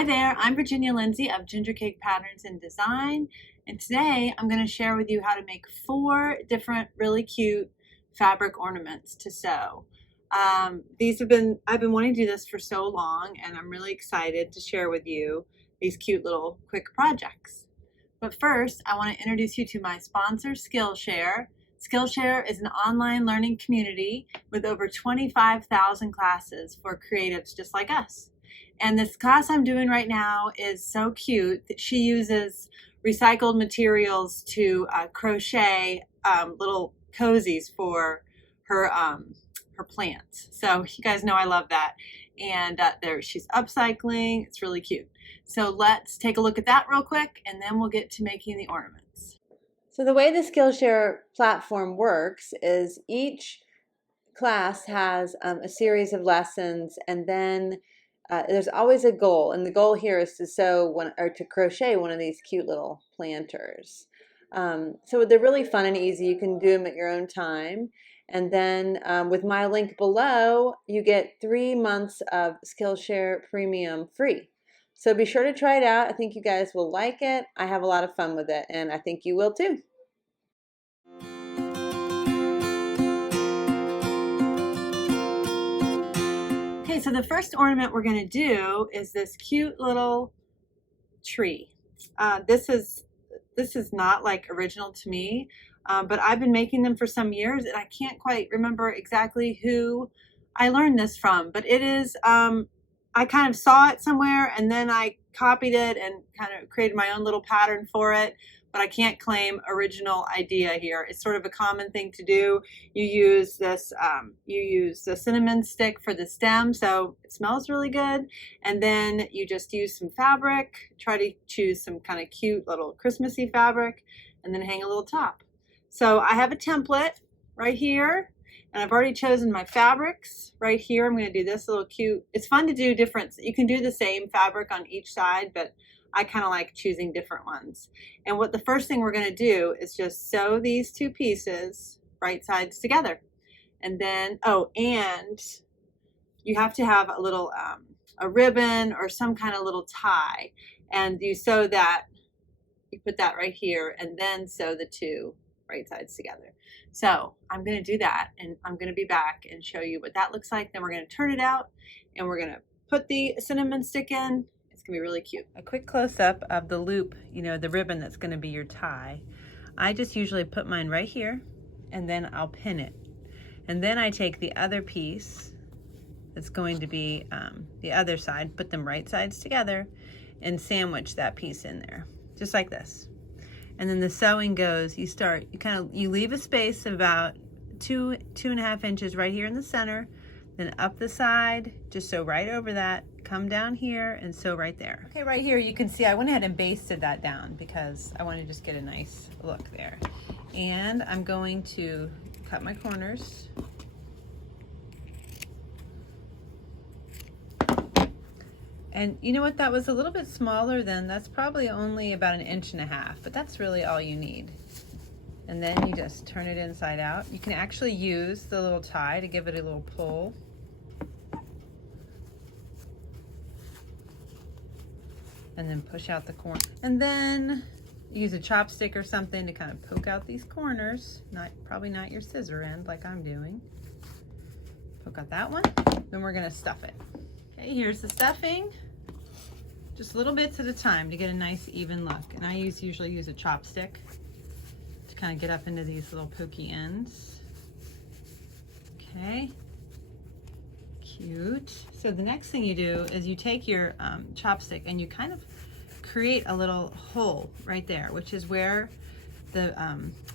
Hi there, I'm Virginia Lindsay of Ginger Cake Patterns and Design, and today I'm going to share with you how to make 4 different really cute fabric ornaments to sew. I've been wanting to do this for so long, and I'm really excited to share with you these cute little quick projects. But first, I want to introduce you to my sponsor, Skillshare. Skillshare is an online learning community with over 25,000 classes for creatives just like us. And this class I'm doing right now is so cute that she uses recycled materials to crochet little cozies for her plants. So you guys know I love that. And she's upcycling. It's really cute. So let's take a look at that real quick, and then we'll get to making the ornaments. So the way the Skillshare platform works is each class has a series of lessons, and then there's always a goal, and the goal here is to to crochet one of these cute little planters. So they're really fun and easy. You can do them at your own time. And then with my link below, you get 3 months of Skillshare Premium free. So be sure to try it out. I think you guys will like it. I have a lot of fun with it, and I think you will too. Okay, so the first ornament we're going to do is this cute little tree. This is not like original to me, but I've been making them for some years, and I can't quite remember exactly who I learned this from, but it is, I kind of saw it somewhere, and then I copied it and kind of created my own little pattern for it, but I can't claim original idea here. It's sort of a common thing to do. You use this, you use the cinnamon stick for the stem, so it smells really good. And then you just use some fabric, try to choose some kind of cute little Christmassy fabric, and then hang a little top. So I have a template right here, and I've already chosen my fabrics right here. I'm going to do this little cute, it's fun to do different, you can do the same fabric on each side, but I kind of like choosing different ones. And what the first thing we're going to do is just sew these 2 pieces right sides together. And then, oh, and you have to have a little, a ribbon or some kind of little tie. And you sew that, you put that right here, and then sew the 2 right sides together. So I'm going to do that, and I'm going to be back and show you what that looks like. Then we're going to turn it out, and we're going to put the cinnamon stick in. It's gonna be really cute. A quick close-up of the loop, you know, the ribbon that's gonna be your tie. I just usually put mine right here, and then I'll pin it. And then I take the other piece that's going to be the other side, put them right sides together, and sandwich that piece in there, just like this. And then the sewing goes, you leave a space of about 2.5 inches right here in the center, then up the side, just sew right over that, come down here and sew right there. Okay, right here you can see I went ahead and basted that down because I want to just get a nice look there. And I'm going to cut my corners. And you know what, that was a little bit smaller than, that's probably only about 1.5 inches, but that's really all you need. And then you just turn it inside out. You can actually use the little tie to give it a little pull. And then push out the corner. And then use a chopstick or something to kind of poke out these corners. Probably not your scissor end like I'm doing. Poke out that one. Then we're gonna stuff it. Okay, here's the stuffing. Just little bits at a time to get a nice even look. And I usually use a chopstick to kind of get up into these little pokey ends. Okay. Cute. So the next thing you do is you take your chopstick and you kind of create a little hole right there, which is where the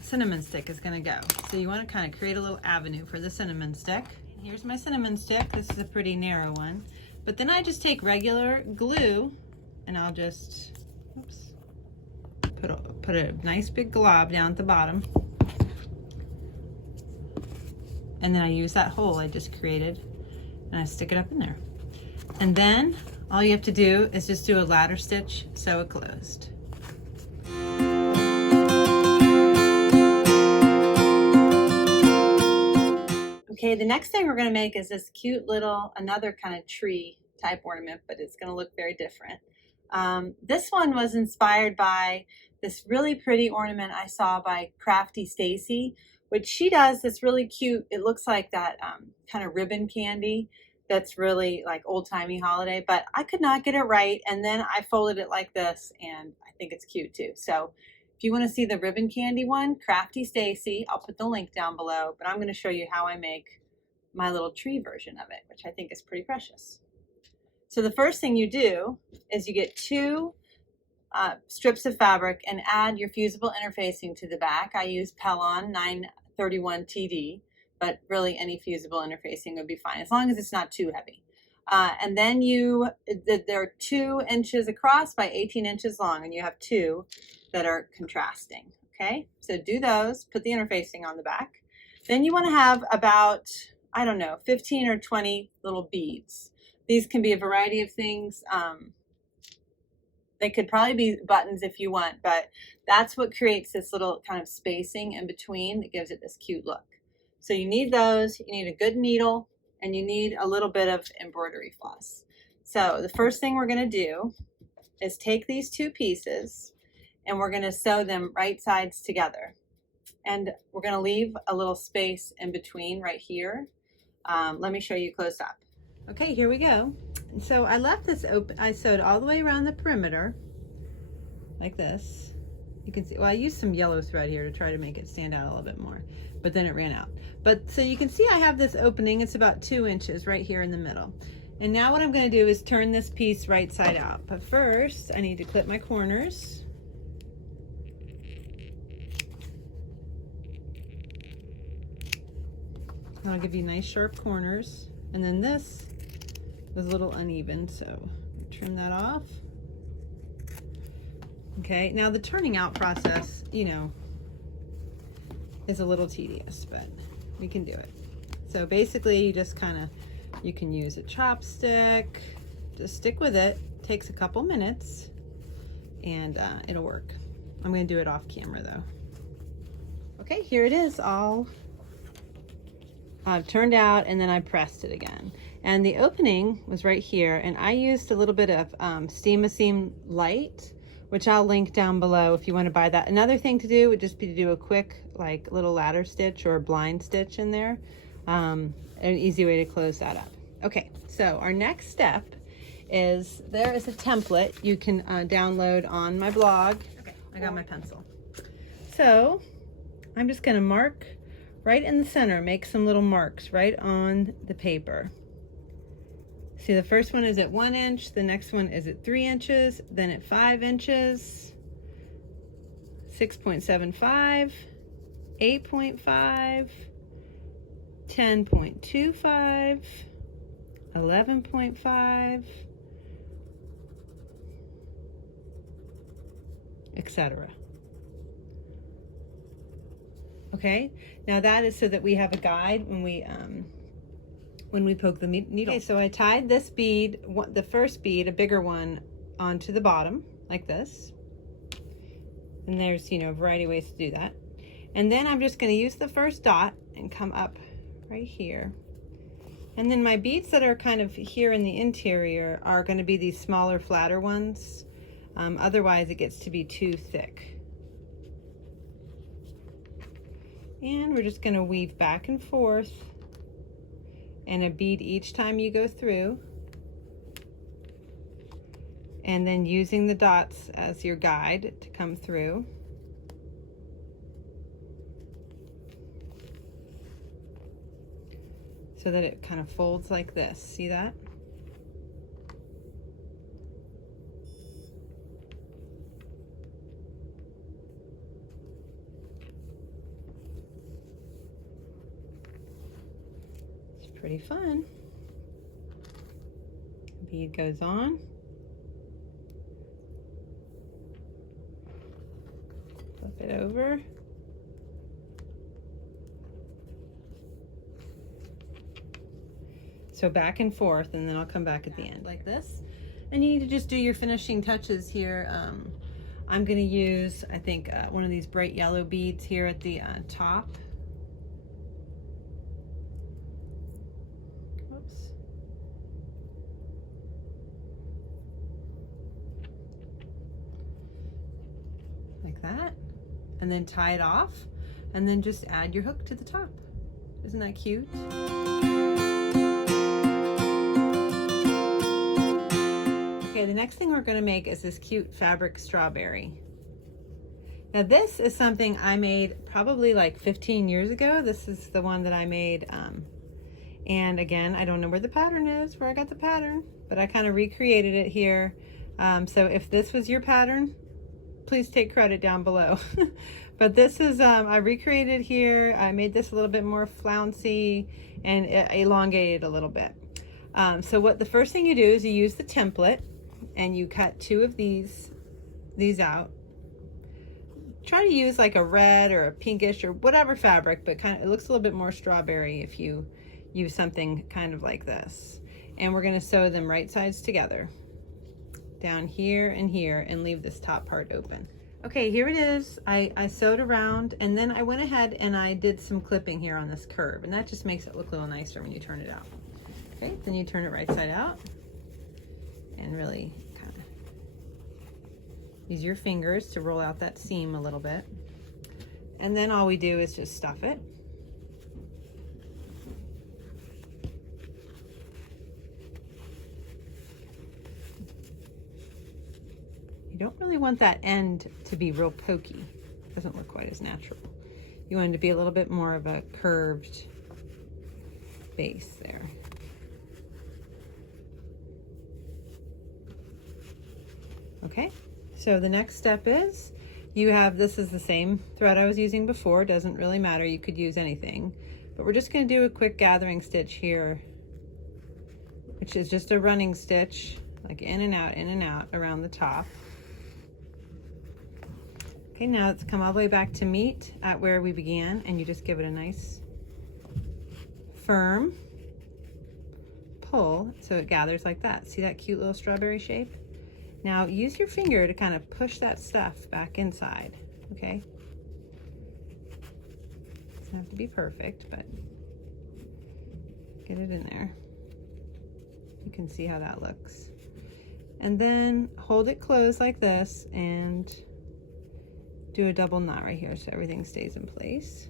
cinnamon stick is going to go. So you want to kind of create a little avenue for the cinnamon stick. Here's my cinnamon stick. This is a pretty narrow one. But then I just take regular glue and I'll just put a nice big glob down at the bottom. And then I use that hole I just created and I stick it up in there. And then all you have to do is just do a ladder stitch, sew it closed. Okay, the next thing we're going to make is this cute little, another kind of tree type ornament, but it's going to look very different. This one was inspired by this really pretty ornament I saw by Crafty Stacy, which she does this really cute, it looks like that kind of ribbon candy that's really like old-timey holiday, but I could not get it right. And then I folded it like this, and I think it's cute too. So if you want to see the ribbon candy one, Crafty Stacy, I'll put the link down below, but I'm going to show you how I make my little tree version of it, which I think is pretty precious. So the first thing you do is you get two strips of fabric and add your fusible interfacing to the back. I use Pellon 931 TD, but really any fusible interfacing would be fine as long as it's not too heavy. And then they're 2 inches across by 18 inches long, and you have two that are contrasting. Okay, so do those, put the interfacing on the back. Then you want to have about, I don't know, 15 or 20 little beads. These can be a variety of things. They could probably be buttons if you want, but that's what creates this little kind of spacing in between that gives it this cute look. So you need those, you need a good needle, and you need a little bit of embroidery floss. So the first thing we're going to do is take these two pieces and we're going to sew them right sides together. And we're going to leave a little space in between right here. Let me show you close up. Okay, here we go. So I left this open. I sewed all the way around the perimeter like this. You can see, well, I used some yellow thread here to try to make it stand out a little bit more, but then it ran out. But so you can see I have this opening. It's about 2 inches right here in the middle. And now what I'm going to do is turn this piece right side out. But first I need to clip my corners. That'll give you nice sharp corners. And then this was a little uneven, so trim that off. Okay, now the turning out process, you know, is a little tedious, but we can do it. So basically you just kind of, you can use a chopstick, just stick with it. Takes a couple minutes and it'll work. I'm going to do it off camera though. Okay, here it is all turned out, and then I pressed it again. And the opening was right here, and I used a little bit of Steam-A-Seam Light, which I'll link down below if you want to buy that. Another thing to do would just be to do a quick like little ladder stitch or blind stitch in there. An easy way to close that up. Okay, so our next step is there is a template you can download on my blog. Okay, I got my pencil. So I'm just going to mark right in the center, make some little marks right on the paper. See, the first one is at 1 inch, the next one is at 3 inches, then at 5 inches, 6.75, 8.5, 10.25, 11.5, etc. Okay, now that is so that we have a guide when we poke the needle. Okay, so I tied this bead, the first bead, a bigger one, onto the bottom like this. And there's, you know, a variety of ways to do that. And then I'm just going to use the first dot and come up right here. And then my beads that are kind of here in the interior are going to be these smaller, flatter ones. Otherwise it gets to be too thick. And we're just going to weave back and forth and a bead each time you go through, and then using the dots as your guide to come through. So that it kind of folds like this. See that? Pretty fun. Bead goes on. Flip it over. So back and forth, and then I'll come back at the end like this. And you need to just do your finishing touches here. I'm going to use, I think, one of these bright yellow beads here at the top. and then tie it off, and then just add your hook to the top. Isn't that cute? Okay, the next thing we're going to make is this cute fabric strawberry. Now this is something I made probably like 15 years ago. This is the one that I made, and again, I don't know where the pattern is, where I got the pattern, but I kind of recreated it here. So if this was your pattern, please take credit down below. But this is, I recreated here. I made this a little bit more flouncy and elongated a little bit. So what the first thing you do is you use the template and you cut 2 of these out. Try to use like a red or a pinkish or whatever fabric, but kind of, it looks a little bit more strawberry if you use something kind of like this. And we're going to sew them right sides together, down here and here, and leave this top part open. Okay, here it is. I sewed around, and then I went ahead and I did some clipping here on this curve, and that just makes it look a little nicer when you turn it out. Okay, then you turn it right side out and really kind of use your fingers to roll out that seam a little bit. And then all we do is just stuff it. You don't really want that end to be real pokey. It doesn't look quite as natural. You want it to be a little bit more of a curved base there. Okay, so the next step is you have, this is the same thread I was using before. It doesn't really matter, you could use anything, but we're just going to do a quick gathering stitch here, which is just a running stitch, like in and out around the top. Okay, now let's come all the way back to meet at where we began, and you just give it a nice firm pull so it gathers like that. See that cute little strawberry shape? Now use your finger to kind of push that stuff back inside, okay? Doesn't have to be perfect, but get it in there. You can see how that looks. And then hold it closed like this and do a double knot right here so everything stays in place.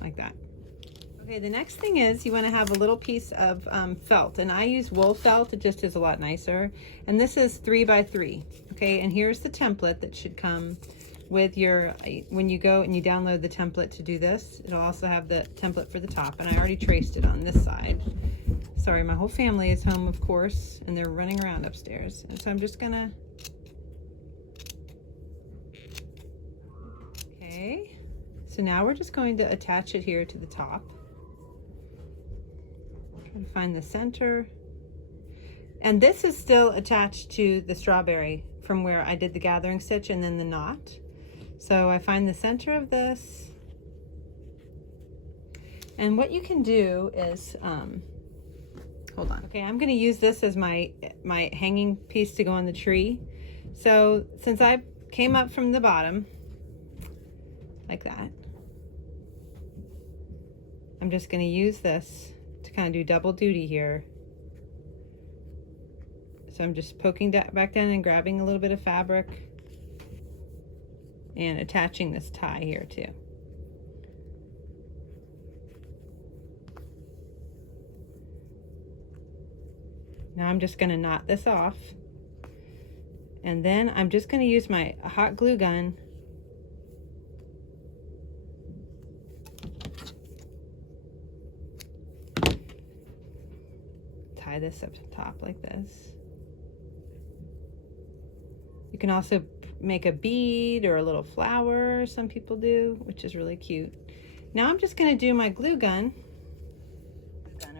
Like that. Okay, the next thing is you want to have a little piece of felt, and I use wool felt. It just is a lot nicer. And this is 3 by 3. Okay, and here's the template that should come with your, when you go and you download the template to do this, it'll also have the template for the top, and I already traced it on this side. Sorry, my whole family is home, of course, and they're running around upstairs. And so I'm just gonna, okay, so now we're just going to attach it here to the top. Try to find the center. And this is still attached to the strawberry from where I did the gathering stitch and then the knot. So I find the center of this. And what you can do is, hold on. Okay, I'm gonna use this as my hanging piece to go on the tree. So since I came up from the bottom, like that, I'm just gonna use this to kind of do double duty here. So I'm just poking back down and grabbing a little bit of fabric and attaching this tie here too. Now I'm just going to knot this off, and then I'm just going to use my hot glue gun tie this up top like this. You can also make a bead or a little flower, some people do, which is really cute. Now I'm just going to do my glue gun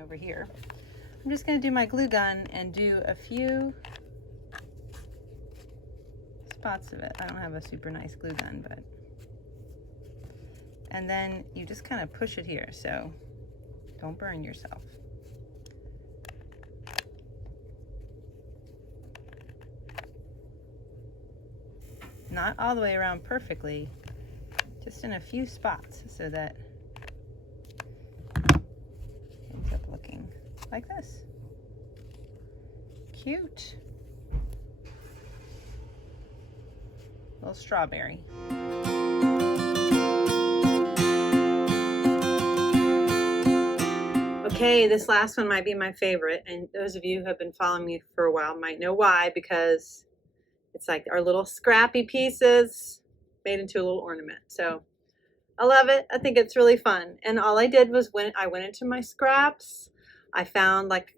over here. I'm just going to do my glue gun and do a few spots of it. I don't have a super nice glue gun, but, and then you just kind of push it here so don't burn yourself. Not all the way around perfectly, just in a few spots so that it ends up looking like this. cute. Little strawberry. Okay, this last one might be my favorite, and those of you who have been following me for a while might know why, because it's like our little scrappy pieces made into a little ornament. So I love it. I think it's really fun. And all I did was when I went into my scraps, I found like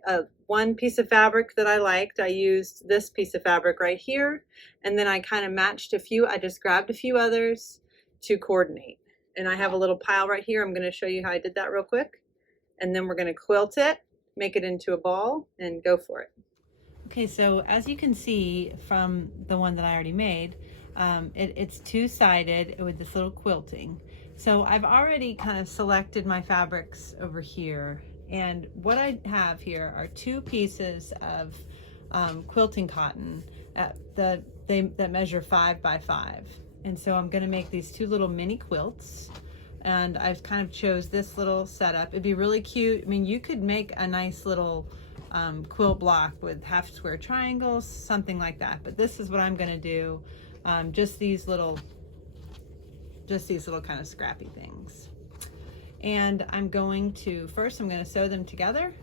one piece of fabric that I liked. I used this piece of fabric right here, and then I kind of matched a few. I just grabbed a few others to coordinate. And I have a little pile right here. I'm going to show you how I did that real quick. And then we're going to quilt it, make it into a ball, and go for it. Okay, so as you can see from the one that I already made, it's two-sided with this little quilting. So I've already kind of selected my fabrics over here. And what I have here are two pieces of quilting cotton that measure 5 by 5. And so I'm going to make these two little mini quilts. And I've kind of chose this little setup. It'd be really cute. I mean, you could make a nice little quilt block with half square triangles, something like that. But this is what I'm going to do. Just these little kind of scrappy things. And I'm going to sew them together.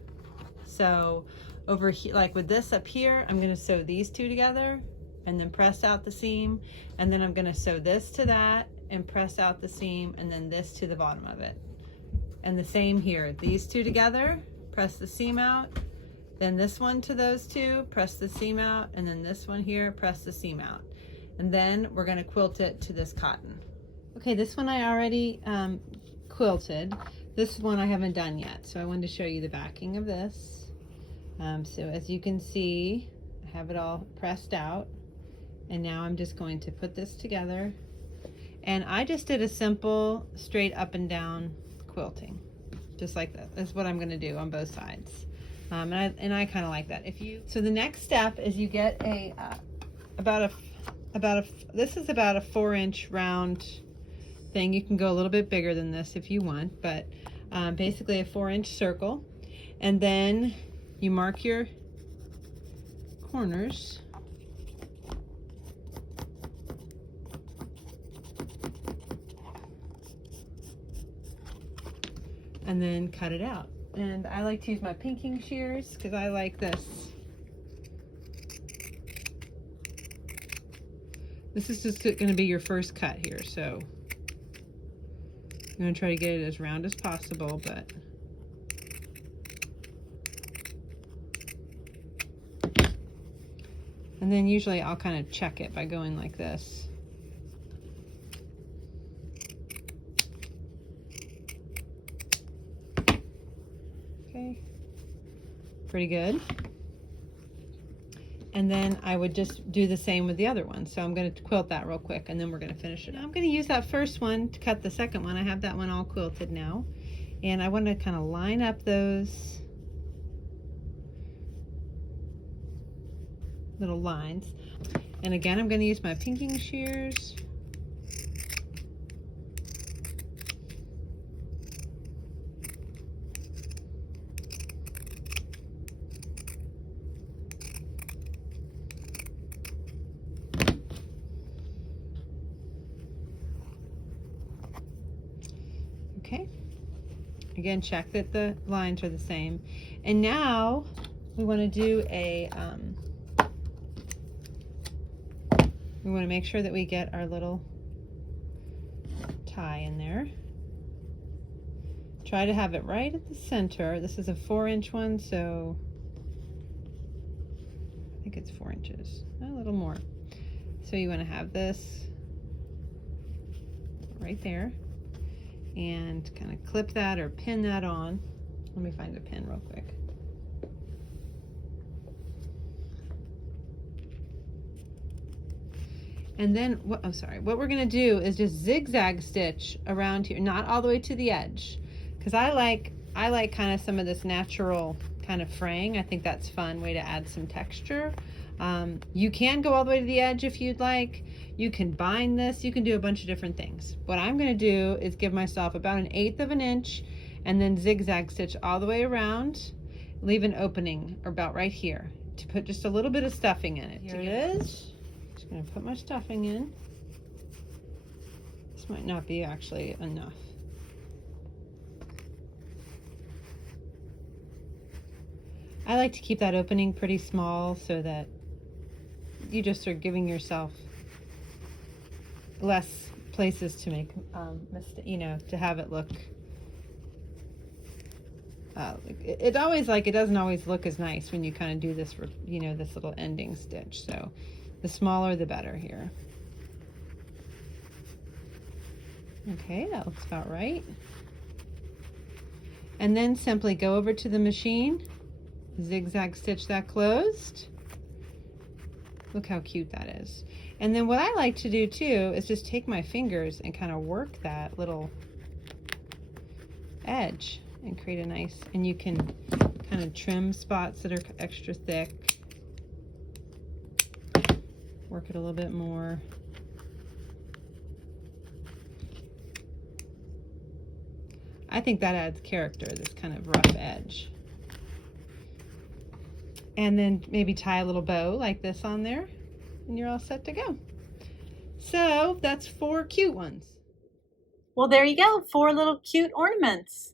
So over here, like with this up here, I'm going to sew these two together and then press out the seam. And then I'm going to sew this to that and press out the seam, and then this to the bottom of it. And the same here, these two together, press the seam out, then this one to those two, press the seam out, and then this one here, press the seam out. And then we're going to quilt it to this cotton. Okay, this one I already quilted. This one I haven't done yet, so I wanted to show you the backing of this. So as you can see, I have it all pressed out, and now I'm just going to put this together. And I just did a simple straight up and down quilting, just like that. That's what I'm going to do on both sides. And I kind of like that. So the next step is you get this is about a 4-inch round thing. You can go a little bit bigger than this if you want, but basically a 4-inch circle. And then you mark your corners. And then cut it out. And I like to use my pinking shears because I like this. This is just going to be your first cut here, so I'm going to try to get it as round as possible, but and then usually I'll kind of check it by going like this. Okay, pretty good. And then I would just do the same with the other one. So I'm going to quilt that real quick, and then we're going to finish it. I'm going to use that first one to cut the second one. I have that one all quilted now, and I want to kind of line up those little lines. And again, I'm going to use my pinking shears. Okay, again, check that the lines are the same. And now we want to do we want to make sure that we get our little tie in there. Try to have it right at the center. This is a 4-inch one, so I think it's 4 inches, a little more. So you want to have this right there, and kind of clip that or pin that on. Let me find a pin real quick. And then what we're going to do is just zigzag stitch around here, not all the way to the edge, because I like kind of some of this natural kind of fraying. I think that's a fun way to add some texture. You can go all the way to the edge if you'd like. You can bind this. You can do a bunch of different things. What I'm going to do is give myself about 1/8 of an inch and then zigzag stitch all the way around. Leave an opening about right here to put just a little bit of stuffing in it. Here it is. Just going to put my stuffing in. This might not be actually enough. I like to keep that opening pretty small so that you just are giving yourself less places to make, to have it look. It doesn't always look as nice when you kind of do this, this little ending stitch. So the smaller the better here. Okay, that looks about right. And then simply go over to the machine, zigzag stitch that closed. Look how cute that is. And then what I like to do too is just take my fingers and kind of work that little edge and create a nice, and you can kind of trim spots that are extra thick. Work it a little bit more. I think that adds character, this kind of rough edge. And then maybe tie a little bow like this on there, and you're all set to go. So that's 4 cute ones. Well, there you go, 4 little cute ornaments.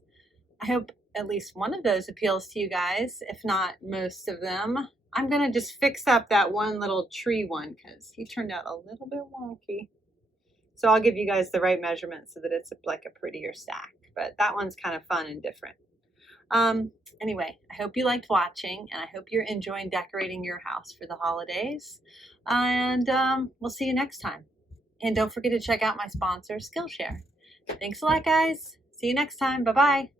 I hope at least one of those appeals to you guys, if not most of them. I'm gonna just fix up that one little tree one because he turned out a little bit wonky. So I'll give you guys the right measurement so that it's like a prettier stack. But that one's kind of fun and different. Anyway, I hope you liked watching, and I hope you're enjoying decorating your house for the holidays. And we'll see you next time. And don't forget to check out my sponsor, Skillshare. Thanks a lot, guys. See you next time. Bye-bye.